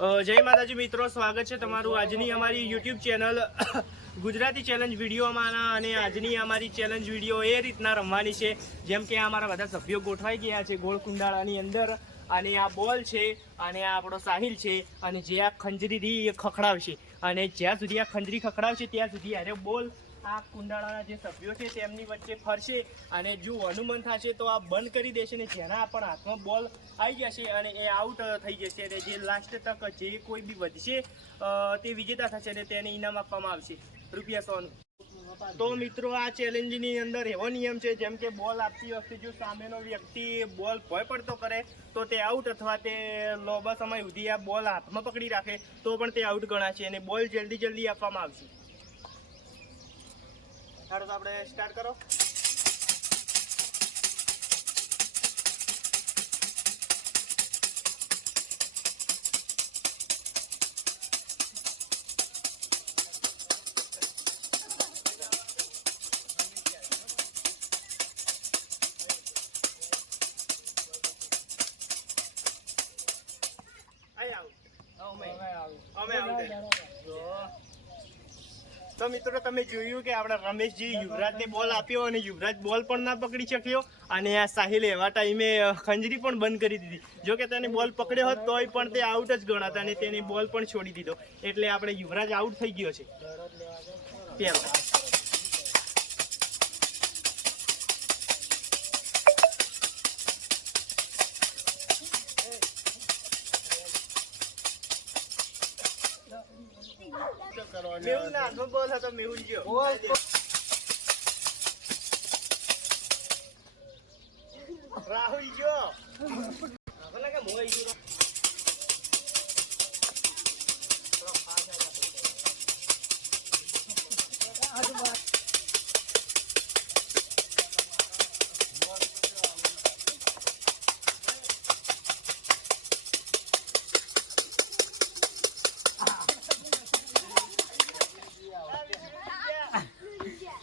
જય માતાજી મિત્રો, સ્વાગત છે તમારું આજની અમારી યુટ્યુબ ચેનલ ગુજરાતી ચેલેન્જ વિડીયોમાં અને આજની અમારી ચેલેન્જ વીડિયો એ રીતના રમવાની છે. જેમ કે અમારા બધા સભ્યો ગોઠવાઈ ગયા છે ગોળ કુંડાળાની અંદર અને આ બોલ છે અને આ આપણો સાહિલ છે અને જે આ ખંજરી ખખડાવશે. અને જ્યાં સુધી આ ખંજરી ખખડાવશે ત્યાં સુધી અરે બોલ આ કુંડાળાના જે સભ્યો છે તેમની વચ્ચે ફરશે અને જો અનુમાન થશે તો આ બંધ કરી દેશે ને જેના પણ હાથમાં બોલ આવી જશે અને એ આઉટ થઈ જશે અને જે લાસ્ટ તક જે કોઈ બી વધશે તે વિજેતા થશે અને તેને ઇનામ આપવામાં આવશે. રૂપિયા સોનું તો મિત્રો આ ચેલેન્જની અંદર એવો નિયમ છે, જેમ કે બોલ આપતી વખતે જો સામેનો વ્યક્તિ બોલ ભય પડતો કરે, તો તે આઉટ અથવા તે લોબા સમય સુધી આ બોલ હાથમાં પકડી રાખે, તો પણ તે આઉટ ગણાશે અને બોલ જલ્દી જલ્દી આપવામાં આવશે. ચાલો તો આપણે સ્ટાર્ટ કરો. અમે આવું. અમે આઉટ. તો મિત્રો તમે જોયું કે આપણા રમેશજી યુવરાજને બોલ આપ્યો અને યુવરાજ બોલ પણ ના પકડી શક્યો અને આ સાહિલ એવા ટાઈમે ખંજરી પણ બંધ કરી દીધી. જો કે તેને બોલ પકડ્યો હોત તોય પણ તે આઉટ જ ગણાતા અને તેને બોલ પણ છોડી દીધો. એટલે આપણે યુવરાજ આઉટ થઈ ગયો છે. પહેલો. મેહુલના હાથમાં બોલ હતો મેહુલ ગયો રાહુલ ગયો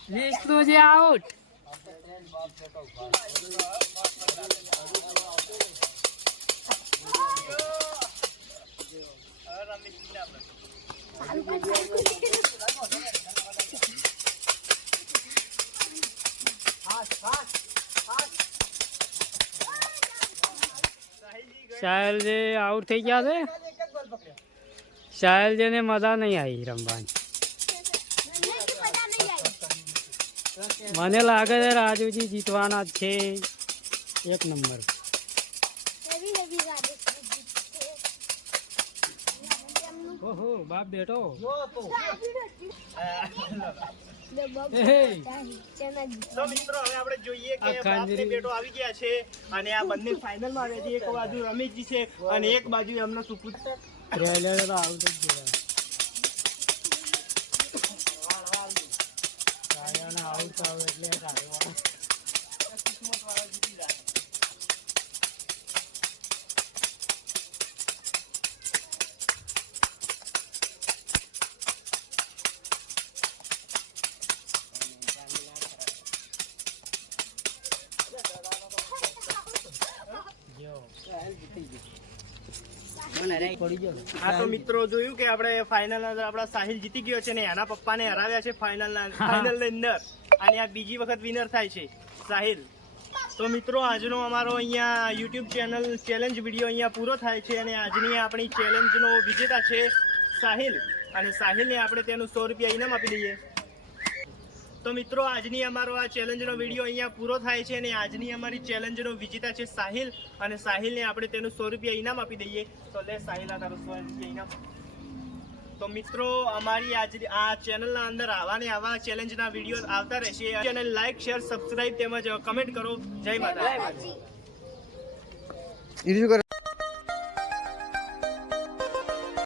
વિષ્ણુજી આઉટ હવે રમેશજીને આપણે. સાહિલજી ગયો. સાહેલ જે આઉટ થઈ ગયા છે સાહેલ જેને મજા નહીં આવી રમવાની મને લાગે છે રાજુજી જીતવાના જ છે. એક નંબર. ઓહો બાપ બેટો. તો. મિત્રો હવે આપણે જોઈએ કે બાપ ને બેટો આવી ગયા છે અને આ બંને ફાઇનલમાં આવે છે. એક બાજુ રમેશજી છે અને એક બાજુ એમનો સુપુત્ર. ટ્રેલર તો જ કાયાના આઉટ આવે એટલે કાયો પડી ગયો આ તો મિત્રો જોયું કે આપણે ફાઇનલ અંદર આપણા સાહિલ જીતી ગયો છે ને એના પપ્પાને હરાવ્યા છે ફાઇનલ ફાઇનલની અંદર. અને આ બીજી વખત વિનર થાય છે સાહિલ. તો મિત્રો આજનો અમારો અહીંયા યુટ્યુબ ચેનલ ચેલેન્જ વીડિયો અહીંયા પૂરો થાય છે અને આજની આપણી ચેલેન્જનો વિજેતા છે સાહિલ. અને સાહિલને આપણે તેનું સો રૂપિયા ઇનામ આપી દઈએ. તો મિત્રો, આજની અમારો આ ચેલેન્જનો વીડિયો અહીંયા પૂરો થાય છે અને આજની અમારી ચેલેન્જનો વિજેતા છે સાહિલ. અને સાહિલને આપણે તેનું સો રૂપિયા ઇનામ આપી દઈએ. તો લે સાહિલ, આ તારું સો રૂપિયા ઇનામ. તો મિત્રો, અમારી આજ આ ચેનલના અંદર આવા ને આવા ચેલેન્જના વીડિયો આવતા રહેશે. ચેનલ લાઈક શેર સબસ્ક્રાઇબ તેમજ કમેન્ટ કરો. જય માતા